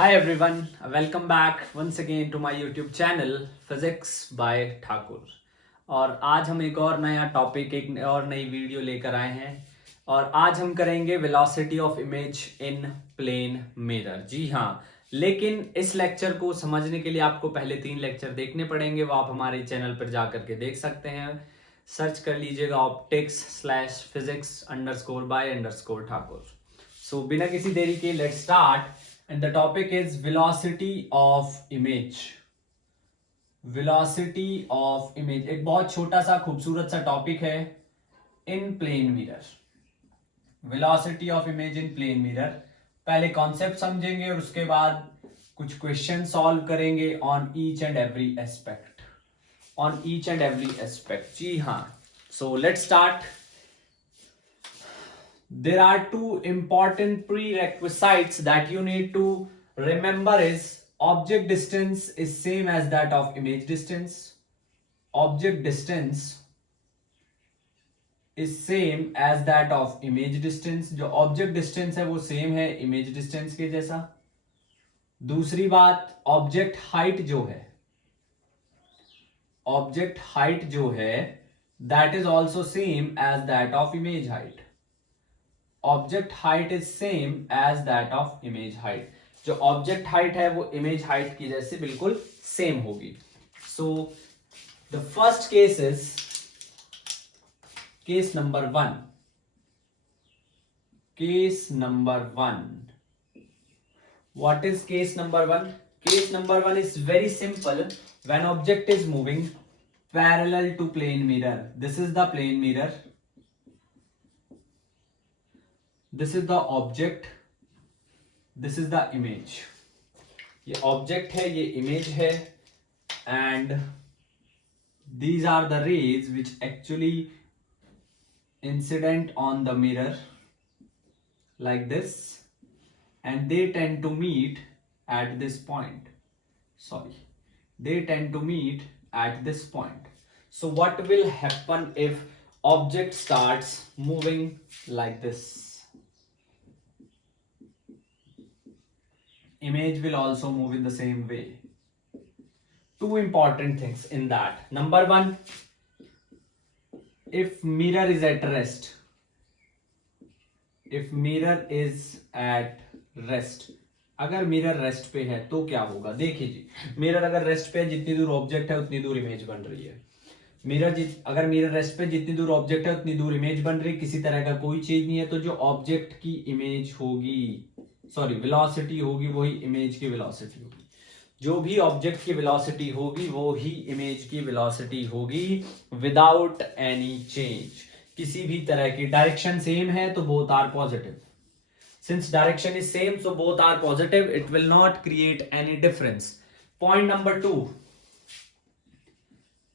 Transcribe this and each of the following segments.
Hi everyone, welcome back once again to my YouTube channel Physics by Thakur. और आज हम एक और नया टॉपिक एक और नई वीडियो लेकर आए हैं और आज हम करेंगे velocity of image in plane mirror. जी हाँ, लेकिन इस लेक्चर को समझने के लिए आपको पहले 3 लेक्चर देखने पड़ेंगे। वो आप हमारे चैनल पर जाकर के देख सकते हैं। सर्च कर लीजिएगा optics/physics_by_ठाकुर। सो बिना किसी देरी के let's start. And the topic is velocity of image. Velocity of image एक बहुत छोटा सा खूबसूरत सा टॉपिक है in plane mirror. Velocity of image in plane mirror. पहले कॉन्सेप्ट समझेंगे और उसके बाद कुछ क्वेश्चन सॉल्व करेंगे on each and every aspect. On each and every aspect. जी हाँ. So let's start. There are two important prerequisites that you need to remember is object distance is same as that of image distance. Object distance is same as that of image distance. जो object distance है वो same है image distance के जैसा। दूसरी बात object height जो है that is also same as that of image height. Object height is same as that of image height. जो ऑब्जेक्ट हाइट है वो इमेज हाइट की जैसे बिल्कुल सेम होगी। So the first case is case number one. What is case number one? Case number one is very simple. When object is moving parallel to plane mirror, this is the plane mirror, this is the object, this is the image. ये object है, ये image है, and these are the rays which actually incident on the mirror like this, and they tend to meet at this point. They tend to meet at this point. So what will happen if object starts moving like this? Image will also move in the same way. Two important things in that. Number one, if mirror is at rest, अगर mirror rest पे है तो क्या होगा? देखिए जी, mirror अगर rest पे है, जितनी दूर ऑब्जेक्ट है उतनी दूर इमेज बन रही है। अगर मिरर रेस्ट पे जितनी दूर ऑब्जेक्ट है उतनी दूर इमेज बन रही है, किसी तरह का कोई चेंज नहीं है। तो जो ऑब्जेक्ट की इमेज होगी, वेलोसिटी होगी, वही इमेज की वेलोसिटी होगी। जो भी ऑब्जेक्ट की वेलोसिटी होगी वो ही इमेज की वेलोसिटी होगी, विदाउट एनी चेंज। किसी भी तरह की डायरेक्शन सेम है तो both are positive. Since direction is same, so both are positive. It will not create any difference. Point number 2.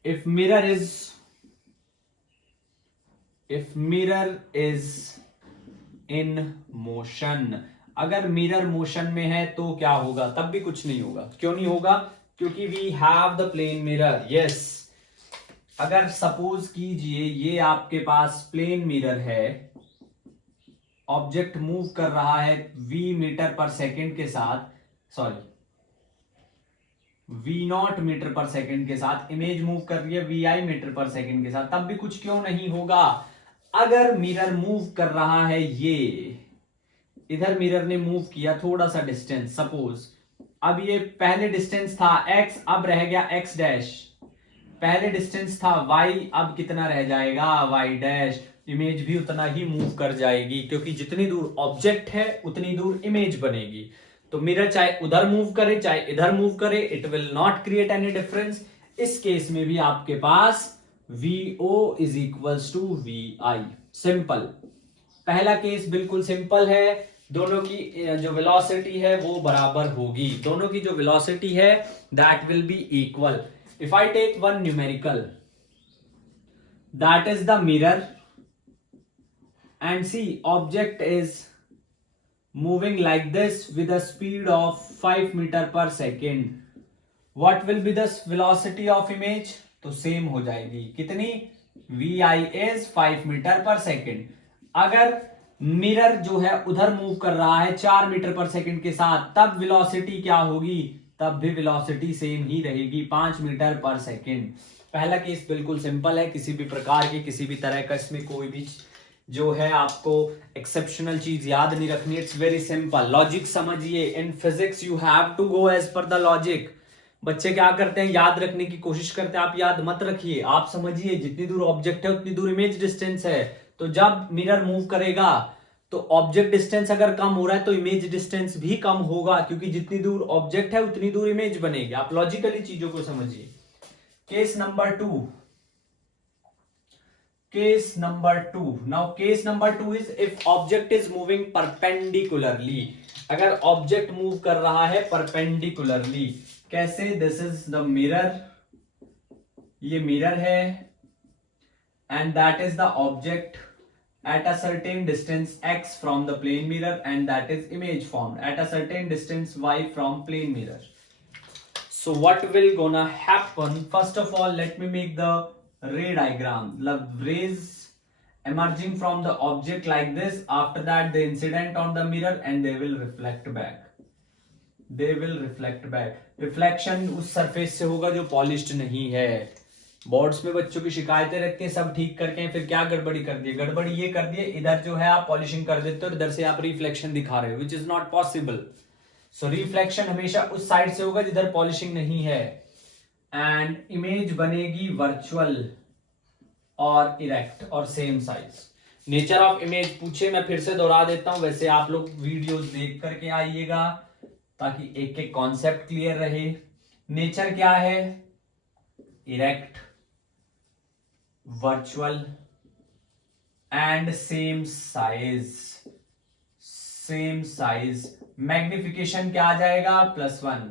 If mirror is in motion, अगर mirror motion में है तो क्या होगा? तब भी कुछ नहीं होगा। क्यों नहीं होगा? क्योंकि we have the plane mirror. Yes. अगर सपोज कीजिए ये आपके पास प्लेन मिरर है, ऑब्जेक्ट मूव कर रहा है v मीटर पर सेकेंड के साथ, v0 मीटर पर सेकेंड के साथ, इमेज मूव कर रही है vi मीटर पर सेकेंड के साथ, तब भी कुछ क्यों नहीं होगा? अगर मिरर मूव कर रहा है, ये इधर मिरर ने मूव किया थोड़ा सा डिस्टेंस, सपोज अब ये पहले डिस्टेंस था x, अब रह गया x डैश। पहले डिस्टेंस था y, अब कितना रह जाएगा? y dash. इमेज भी उतना ही मूव कर जाएगी, क्योंकि जितनी दूर ऑब्जेक्ट है उतनी दूर इमेज बनेगी। तो मिरर चाहे उधर मूव करे चाहे इधर मूव करे, it will not create any difference. इस केस में भी आपके पास VO is equals to VI। Simple. पहला केस बिल्कुल सिंपल है, दोनों की जो वेलोसिटी है वो बराबर होगी। दोनों की जो वेलोसिटी है that will be equal. If I take one numerical, that is the mirror, and see object is moving like this with a speed of 5 meter per second. What will be the velocity of image? तो same हो जाएगी। कितनी? vi is 5 meter per second. अगर mirror जो है उधर move कर रहा है 4 मीटर पर सेकंड के साथ, तब वेलोसिटी क्या होगी, तब भी वेलोसिटी सेम ही रहेगी 5 मीटर पर सेकंड। पहला केस बिल्कुल सिंपल है, किसी भी प्रकार के किसी भी तरह का इसमें कोई भी जो है आपको एक्सेप्शनल चीज याद नहीं रखनी। इट्स वेरी सिंपल, लॉजिक समझिए। In physics you have to go as per the logic. बच्चे क्या करते हैं, याद रखने की कोशिश करते हैं, आप याद मत रखिए, आप समझिए जितनी दूर ऑब्जेक्ट है उतनी दूर इमेज डिस्टेंस है। तो जब मिरर मूव करेगा तो ऑब्जेक्ट डिस्टेंस अगर कम हो रहा है तो इमेज डिस्टेंस भी कम होगा, क्योंकि जितनी दूर ऑब्जेक्ट है उतनी दूर इमेज बनेगी। आप लॉजिकली चीजों को समझिए। Case number 2, case number 2, now case number 2 is if object is moving perpendicularly, अगर ऑब्जेक्ट मूव कर रहा है परपेंडिकुलरली। कैसे, दिस इज द मिरर, ये मिरर है, and that is the object at a certain distance x from the plane mirror, and that is image formed at a certain distance y from plane mirror. So what will gonna happen, first of all let me make the ray diagram. The rays emerging from the object like this, after that they incident on the mirror and they will reflect back, they will reflect back. reflection उस surface से होगा जो polished नहीं है। Boards में बच्चों की शिकायतें रहती हैं, सब ठीक करके हैं, फिर क्या गड़बड़ी कर दी, गड़बड़ी ये कर दी इधर जो है आप पॉलिशिंग कर देते हो, इधर से आप रिफ्लेक्शन दिखा रहे हो, which is not possible. So reflection हमेशा उस साइड से होगा जिधर पॉलिशिंग नहीं है, एंड इमेज बनेगी वर्चुअल और इरेक्ट और same size. Nature of image पूछे, मैं फिर से दोहरा देता हूं, वैसे आप लोग वीडियोस देख करके आइएगा ताकि एक एक कॉन्सेप्ट क्लियर रहे। नेचर क्या है, erect, virtual and same size, same size. Magnification क्या आ जाएगा, +1।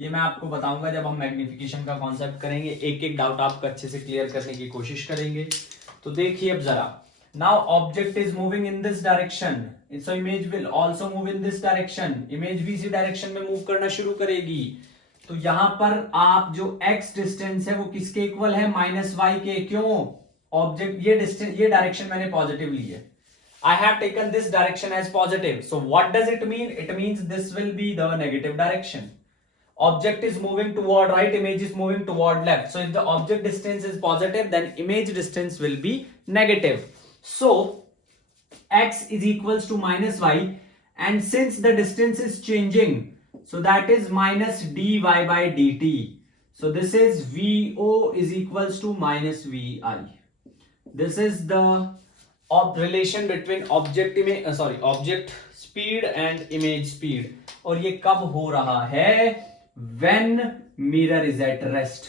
ये मैं आपको बताऊंगा जब हम मैग्निफिकेशन का कॉन्सेप्ट करेंगे, एक एक डाउट आपका अच्छे से क्लियर करने की कोशिश करेंगे। तो देखिए अब जरा, now object is moving in this direction, so image will also move in this direction, image भी इसी डायरेक्शन में मूव करना शुरू करेगी। तो यहां पर आप जो x डिस्टेंस है वो किसके इक्वल है, -y के। क्यों, ऑब्जेक्ट ये डिस्टेंस, ये डायरेक्शन मैंने पॉजिटिव ली है, I have taken this direction as positive. So what does it mean? It means this will be the negative direction. Object is moving toward right, image is moving toward left. So if the object distance is positive, then image distance will be negative. So x is equals to -y, and since the distance is changing, so that is minus dy by dt. So this is VO is equals to minus VI. This is the relation between object object speed and image speed. और ये कब हो रहा है, when mirror is at rest,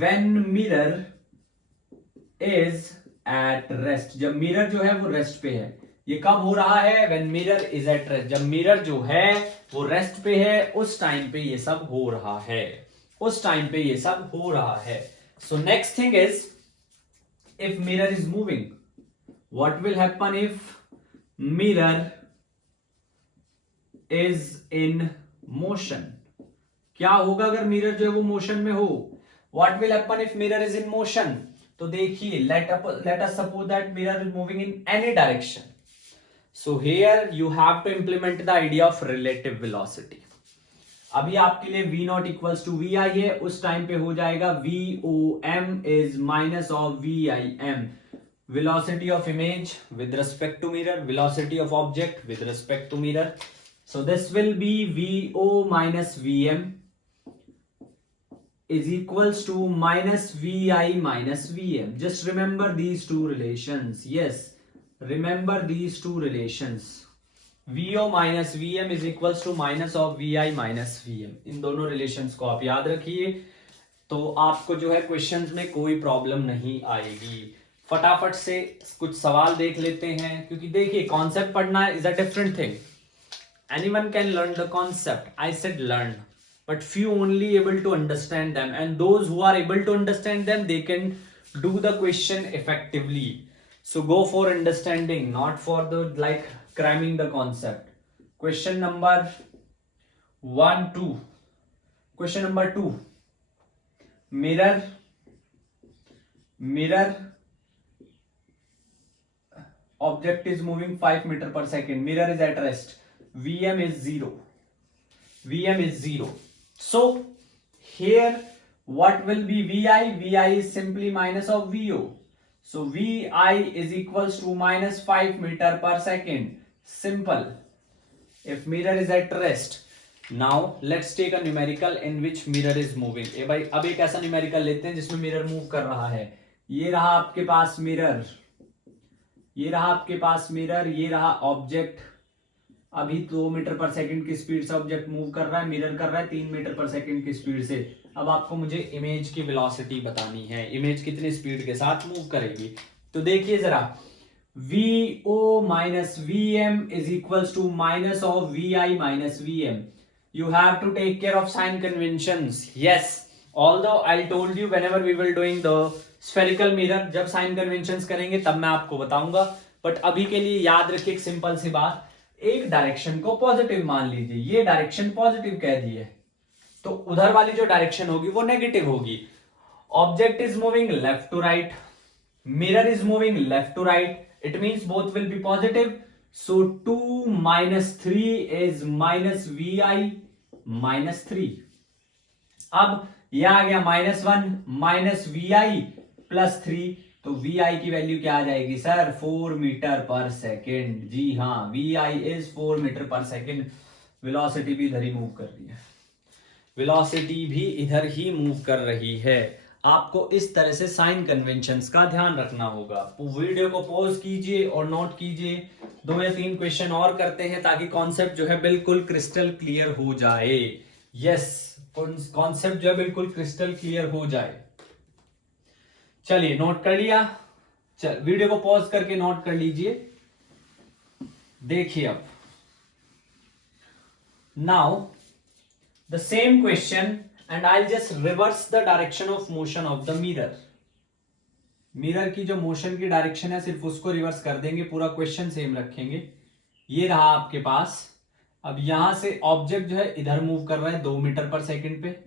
when mirror is at rest, जब mirror जो है वो रेस्ट पे है। ये कब हो रहा है, when mirror is at rest, जब मिरर जो है वो रेस्ट पे है, उस टाइम पे ये सब हो रहा है, उस टाइम पे ये सब हो रहा है। So next thing is, if mirror is moving, what will happen if mirror is in motion? क्या होगा अगर मिरर जो है वो मोशन में हो, what will happen if mirror is in motion? तो देखिए, let us suppose that mirror is moving in any direction. So here you have to implement the idea of relative velocity. अभी आपके लिए v not equals to vi है, उस time पे हो जाएगा vom is minus of vim. Velocity of image with respect to mirror, velocity of object with respect to mirror. So this will be vo minus vm is equals to minus vi minus vm. Just remember these two relations. Yes, remember these two relations. vo minus vm is equals to minus of vi minus vm. इन दोनों relations को आप याद रखिए, तो आपको जो है questions में कोई प्रॉब्लम नहीं आएगी। फटाफट से कुछ सवाल देख लेते हैं, क्योंकि देखिए कॉन्सेप्ट पढ़ना is a different thing. Anyone can learn the concept, I said learn, but few only able to understand them, and those who are able to understand them, they can do the question effectively. So go for understanding, not for the like cramming the concept. Question number 1 2, question number 2, mirror object is moving 5 meter per second, mirror is at rest, Vm is 0. Vm is 0. So here what will be Vi? Vi is simply minus of Vo. So Vi is equals to minus 5 meter per second. Simple. If mirror is at rest. Now let's take a numerical in which mirror is moving. ए भाई अब एक ऐसा numerical लेते हैं जिसमें mirror move कर रहा है. ये रहा आपके पास mirror, ये रहा आपके पास mirror, ये रहा object. अभी 2 मीटर पर सेकंड की स्पीड से ऑब्जेक्ट मूव कर रहा है, मिरर कर रहा है 3 मीटर पर सेकंड की स्पीड से. अब आपको मुझे इमेज की वेलोसिटी बतानी है, इमेज कितनी स्पीड के साथ मूव करेगी. तो देखिए जरा, VO minus VM is equals to minus of VI minus VM. You have to take care of sign conventions. Yes, although I told you whenever we will doing the spherical mirror, जब sign conventions करेंगे तब मैं आपको बताऊंगा. But अभी के लिए याद रखिए एक सिंपल सी बात, एक डायरेक्शन को पॉजिटिव मान लीजिए, ये डायरेक्शन पॉजिटिव कह दी है तो उधर वाली जो डायरेक्शन होगी वो नेगेटिव होगी. Object is moving left to right, mirror is moving left to right, it means both will be positive. So 2 minus 3 is minus VI minus 3. अब यह आ गया -1 माइनस VI प्लस 3, तो VI की वैल्यू क्या आ जाएगी सर? 4 metre per second. जी हाँ, VI is 4 metre per second. Velocity भी इधर ही मूव कर रही है, वेलोसिटी भी इधर ही मूव कर रही है. आपको इस तरह से साइन कन्वेंशंस का ध्यान रखना होगा. वीडियो को पॉज कीजिए और नोट कीजिए. 2 या 3 क्वेश्चन और करते हैं ताकि कॉन्सेप्ट जो है बिल्कुल क्रिस्टल क्लियर हो जाए. यस, कॉन्सेप्ट जो है बिल्कुल क्रिस्टल क्लियर हो जाए. चलिए नोट कर लिया. चल वीडियो को पॉज करके नोट कर लीजिए. देखिए अब now the same question and I just reverse the direction of motion of the mirror. Mirror की जो मोशन की डायरेक्शन है सिर्फ उसको रिवर्स कर देंगे, पूरा क्वेश्चन सेम रखेंगे. ये रहा आपके पास. अब यहां से ऑब्जेक्ट जो है इधर मूव कर रहा है 2 मीटर पर सेकंड पे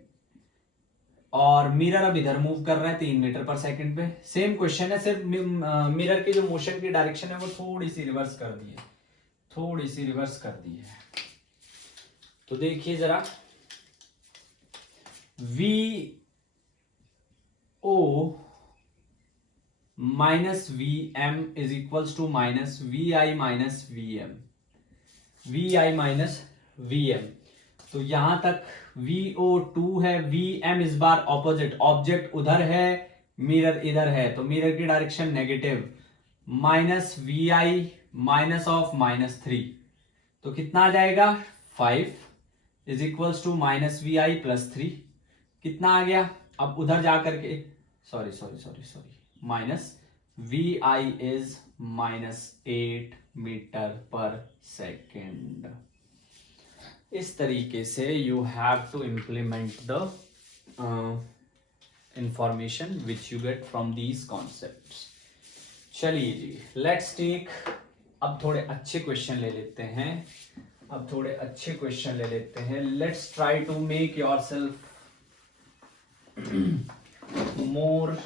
और मिरर अब इधर मूव कर रहा है 3 मीटर पर सेकंड पे. सेम क्वेश्चन है, सिर्फ मिरर की जो मोशन की डायरेक्शन है वो थोड़ी सी रिवर्स कर दी है, थोड़ी सी रिवर्स कर दी है. तो देखिए जरा, VO minus VM is equals to minus VI minus VM. VI minus VM. तो यहां तक VO2 है, VM इस बार ऑपोजिट, ऑब्जेक्ट उधर है, मिरर इधर है, तो मिरर की direction negative. Minus VI minus of minus 3, तो कितना आ जाएगा? 5 is equals to minus VI plus 3. कितना आ गया? अब उधर जाकर के sorry minus VI is minus 8 metre per second. इस तरीके से you have to implement the information which you get from these concepts. चलिए जी, लेट्स टेक अब थोड़े अच्छे क्वेश्चन ले लेते हैं. Let's try to make yourself more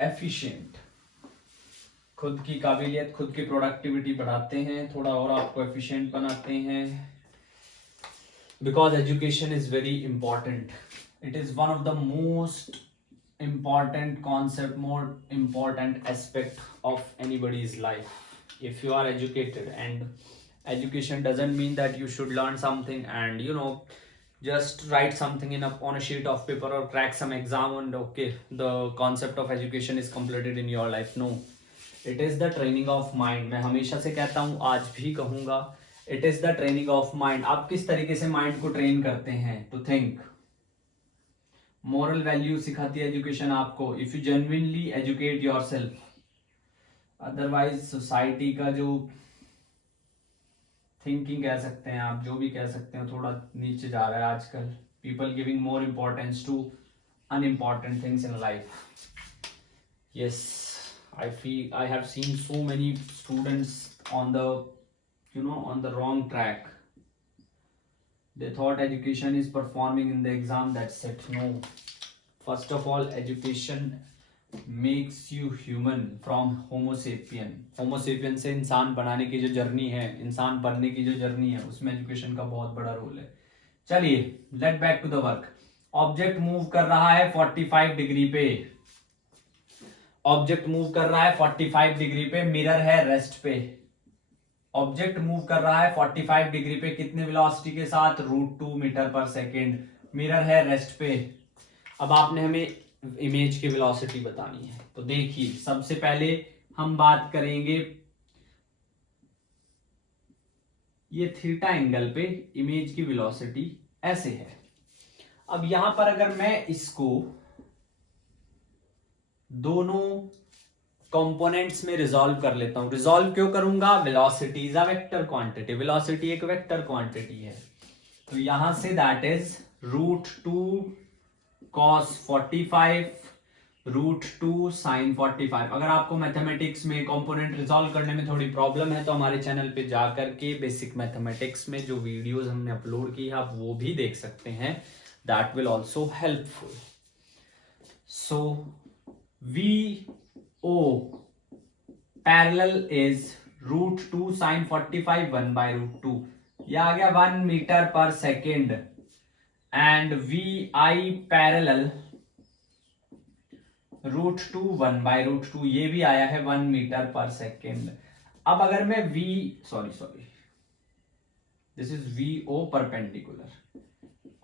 efficient. खुद की काबिलियत, खुद की प्रोडक्टिविटी बढ़ाते हैं, थोड़ा और आपको एफिशिएंट बनाते हैं. Because education is very important. It is one of the most important concept, more important aspect of anybody's life. If you are educated, and education doesn't mean that you should learn something and just write something on a sheet of paper or crack some exam and okay, the concept of education is completed in your life. No, it is the training of mind. मैं हमेशा से कहता हूँ, आज भी कहूँगा, it is the training of mind. आप किस तरीके से माइंड को ट्रेन करते हैं टू थिंक. मॉरल वैल्यू सिखाती है एजुकेशन आपको, if you genuinely educate yourself. Otherwise society का जो थिंकिंग कह सकते हैं आप, जो भी कह सकते हैं, थोड़ा नीचे जा रहा है आजकल. People giving more importance to unimportant things in life. Yes, I have seen so many students on the wrong track. They thought education is performing in the exam, that's it. No, first of all, education makes you human from Homo sapien. Homo sapien से इंसान बनाने की जो journey है, इंसान बनने की जो जर्नी है, उसमें एजुकेशन का बहुत बड़ा रोल है। चलिए let back to the work. Object move कर रहा है 45 डिग्री पे, ऑब्जेक्ट मूव कर रहा है 45 डिग्री पे, मिरर है रेस्ट पे। ऑब्जेक्ट मूव कर रहा है 45 डिग्री पे, कितने वेलोसिटी के साथ, √2 मीटर पर सेकेंड। मिरर है रेस्ट पे। अब आपने हमें इमेज की वेलोसिटी बतानी है। तो देखिए सबसे पहले हम बात करेंगे, ये थीटा एंगल पे इमेज की वेलोसिटी ऐसे है। अब यहां पर अगर मैं इसको दोनों कंपोनेंट्स में रिजॉल्व कर लेता हूं, रिजॉल्व क्यों करूंगा, velocity is a vector quantity, velocity एक वेक्टर क्वांटिटी है। तो यहां say that is √2 cos 45 √2 sin 45। अगर आपको मैथमेटिक्स में कंपोनेंट रिजॉल्व करने में थोड़ी प्रॉब्लम है तो हमारे चैनल पे जाकर के बेसिक मैथमेटिक्स में जो वीडियोस हमने अपलोड की है आप वो भी देख सकते हैं, that will also helpful. So VO parallel is √2 sin 45 1/√2, यह आ गया 1 metre per second. And VI parallel √2 1/√2, ये भी आया है 1 मीटर पर सेकेंड। अब अगर मैं this is VO perpendicular,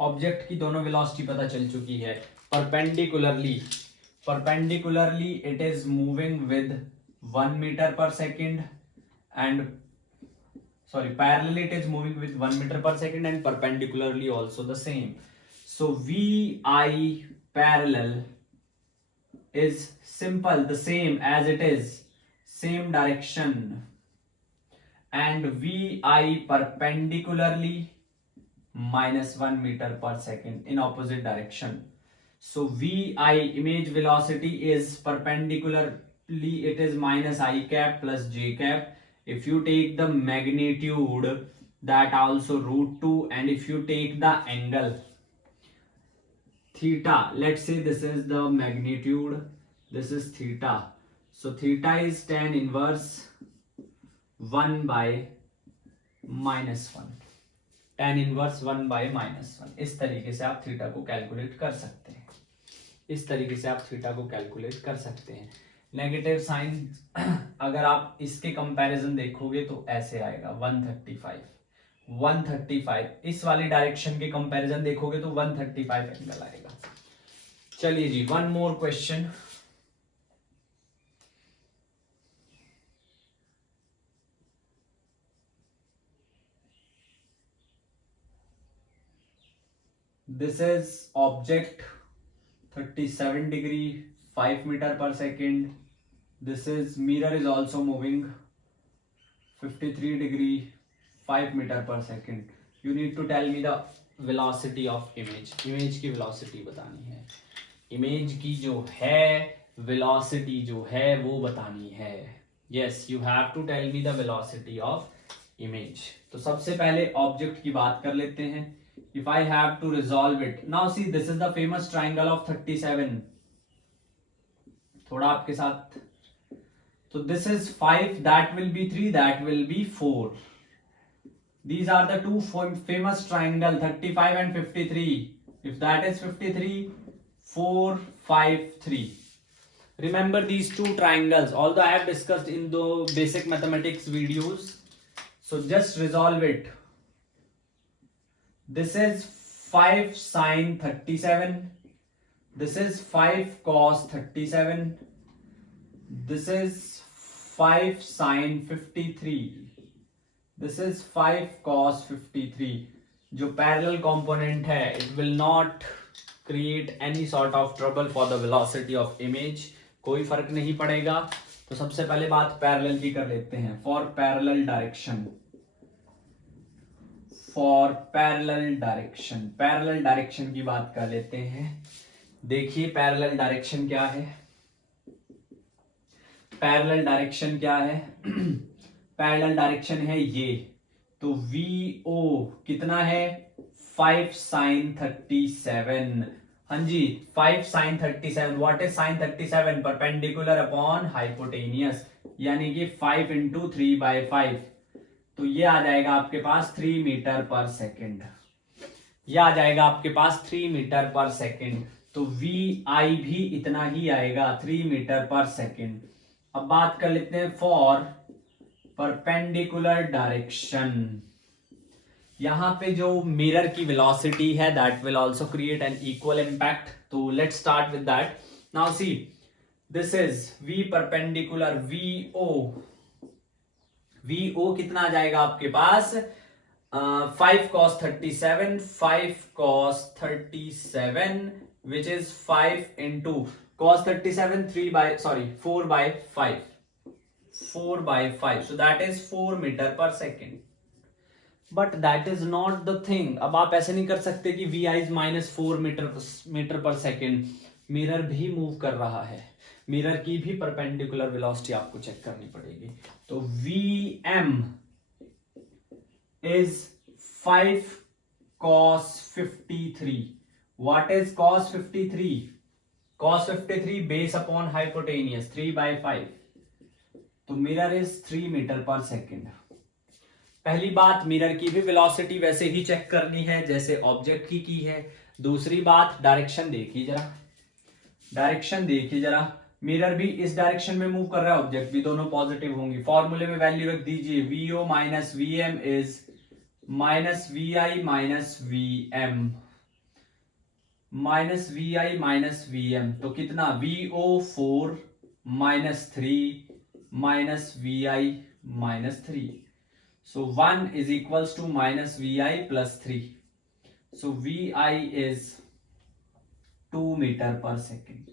object की दोनों वेलोसिटी पता चल चुकी है। Perpendicularly it is moving with 1 metre per second and parallelly it is moving with 1 meter per second and perpendicularly also the same. So VI parallel is simple, the same as it is, same direction, and VI perpendicularly -1 meter per second in opposite direction. So VI image velocity is perpendicularly, it is -I cap plus J cap. If you take the magnitude, that also √2, and if you take the angle theta, let's say this is the magnitude, this is theta, so theta is tan inverse 1 by -1, tan inverse 1 by -1। इस तरीके से आप theta को calculate कर सकते हैं, इस तरीके से आप थीटा को कैलकुलेट कर सकते हैं। नेगेटिव साइन अगर आप इसके कंपैरिजन देखोगे तो ऐसे आएगा 135, इस वाली डायरेक्शन के कंपैरिजन देखोगे तो 135 एंगल आएगा। चलिए जी, one more question. This is object 37 degree 5 metre per second, this is mirror is also moving 53 degree 5 meter per second. You need to tell me the velocity of image, image की velocity बतानी है, image की जो है velocity जो है वो बतानी है। yes, you have to tell me the velocity of image। तो सबसे पहले object की बात कर लेते हैं। if I have to resolve it, now see this is the famous triangle of 37, थोड़ा आपके साथ, so this is 5, that will be 3, that will be 4. These are the two famous triangle 35 and 53. If that is 53, 4, 5, 3. Remember these two triangles, although I have discussed in the basic mathematics videos. So just resolve it. This is 5 sin 37. This is 5 cos 37. This is 5 sin 53, this is 5 cos 53। जो parallel component है it will not create any sort of trouble for the velocity of image, कोई फर्क नहीं पड़ेगा। तो सबसे पहले बात पैरेलल की कर लेते हैं। फॉर पैरेलल डायरेक्शन की बात कर लेते हैं। देखिए पैरेलल डायरेक्शन क्या है, पैरेलल डायरेक्शन है ये। तो VO कितना है 5 sin 37, हाँ जी, 5 sin 37. What is sin 37? Perpendicular upon hypotenuse, यानी कि 5 इंटू 3/5, तो ये आ जाएगा आपके पास 3 मीटर पर सेकेंड। ये आ जाएगा आपके पास 3 मीटर पर सेकेंड। तो वी आई भी इतना ही आएगा, 3 मीटर पर सेकेंड। अब बात कर लेते हैं फॉर परपेंडिकुलर डायरेक्शन। यहां पे जो मिरर की वेलोसिटी है that will also create an equal impact. तो let's start with that. Now see, this is v perpendicular vo कितना आ जाएगा आपके पास? 5 cos 37, 5 cos 37 which is 5 into cos 37 4/5, 4/5, so that is 4 meter per second. But that is not the thing. अब आप ऐसे नहीं कर सकते कि we I is -4 metre per second. Mirror भी मूव कर रहा है, मिरर की भी परपेंडिकुलर वेलोसिटी आपको चेक करनी पड़ेगी। तो V M is 5 cos 53. What is cos 53? cos 53 base upon hypotenuse 3/5, तो mirror is 3 metre per second. पहली बात, मिरर की भी वेलोसिटी वैसे ही चेक करनी है जैसे ऑब्जेक्ट की है। दूसरी बात, डायरेक्शन देखिए जरा, डायरेक्शन देखिए जरा, मिरर भी इस डायरेक्शन में मूव कर रहा है, ऑब्जेक्ट भी, दोनों पॉजिटिव होंगी। फॉर्मूले में वैल्यू रख दीजिए, VO minus V M is minus V I minus V M, minus V I minus V M, तो कितना? VO 4 -3 minus V I -3, so 1 is equals to minus vi plus 3, so vi is 2 meter per second,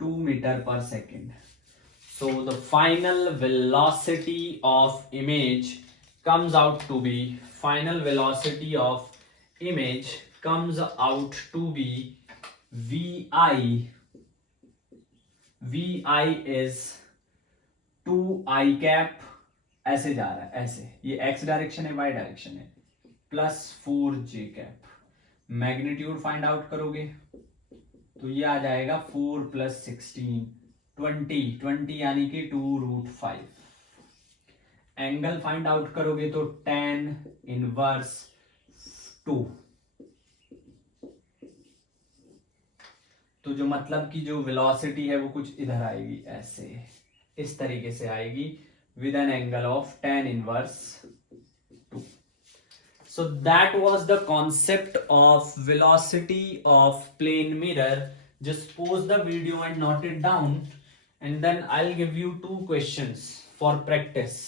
2 meter per second. So the final velocity of image comes out to be, final velocity of image comes out to be vi is 2 I cap, ऐसे जा रहा है, ऐसे, ये x direction है, y direction है, +4j cap. Magnitude find out करोगे तो ये आ जाएगा 4 + 16 20 यानी कि 2√5। एंगल फाइंड आउट करोगे तो tan इनवर्स 2, तो जो मतलब की जो वेलोसिटी है वो कुछ इधर आएगी, ऐसे, इस तरीके से आएगी with an angle of tan inverse 2. So that was the concept of velocity of plane mirror. Just pause the video and note it down, and then I'll give you 2 questions for practice.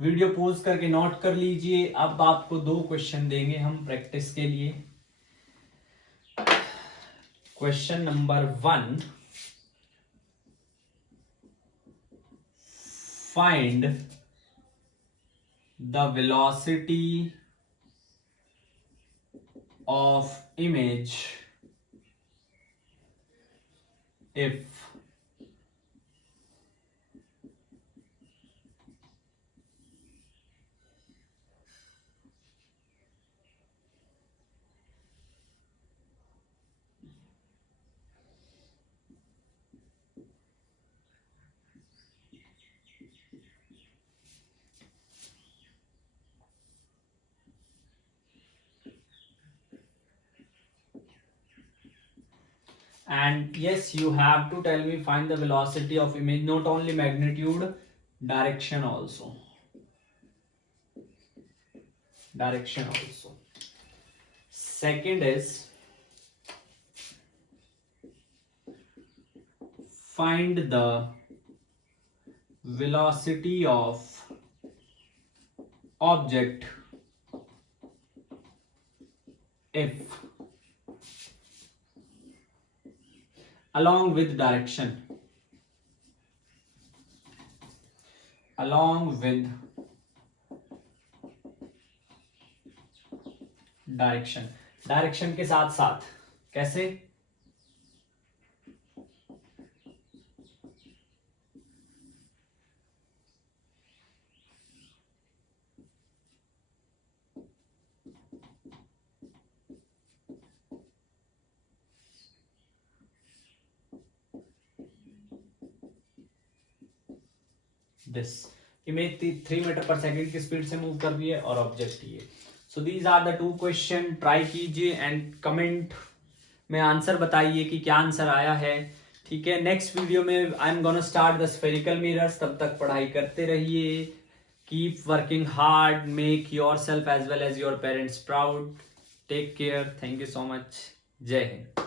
Video pause करके note कर लीजिए। अब आपको 2 question देंगे हम practice के लिए। Question number 1, find the velocity of image if and yes, you have to tell me find the velocity of image, not only magnitude, direction also, direction also. Second is find the velocity of object if along with direction, along with direction, direction के साथ साथ कैसे? This image 3 metre per second की speed से move कर रही है और ऑब्जेक्ट ये। So these are the 2 question, try कीजिए एंड कमेंट में आंसर बताइए कि क्या आंसर आया है। ठीक है, नेक्स्ट वीडियो में I am gonna start the spherical mirrors. तब तक पढ़ाई करते रहिए, keep working hard, make yourself as well as your parents proud. Take care, thank you so much, जय हिंद।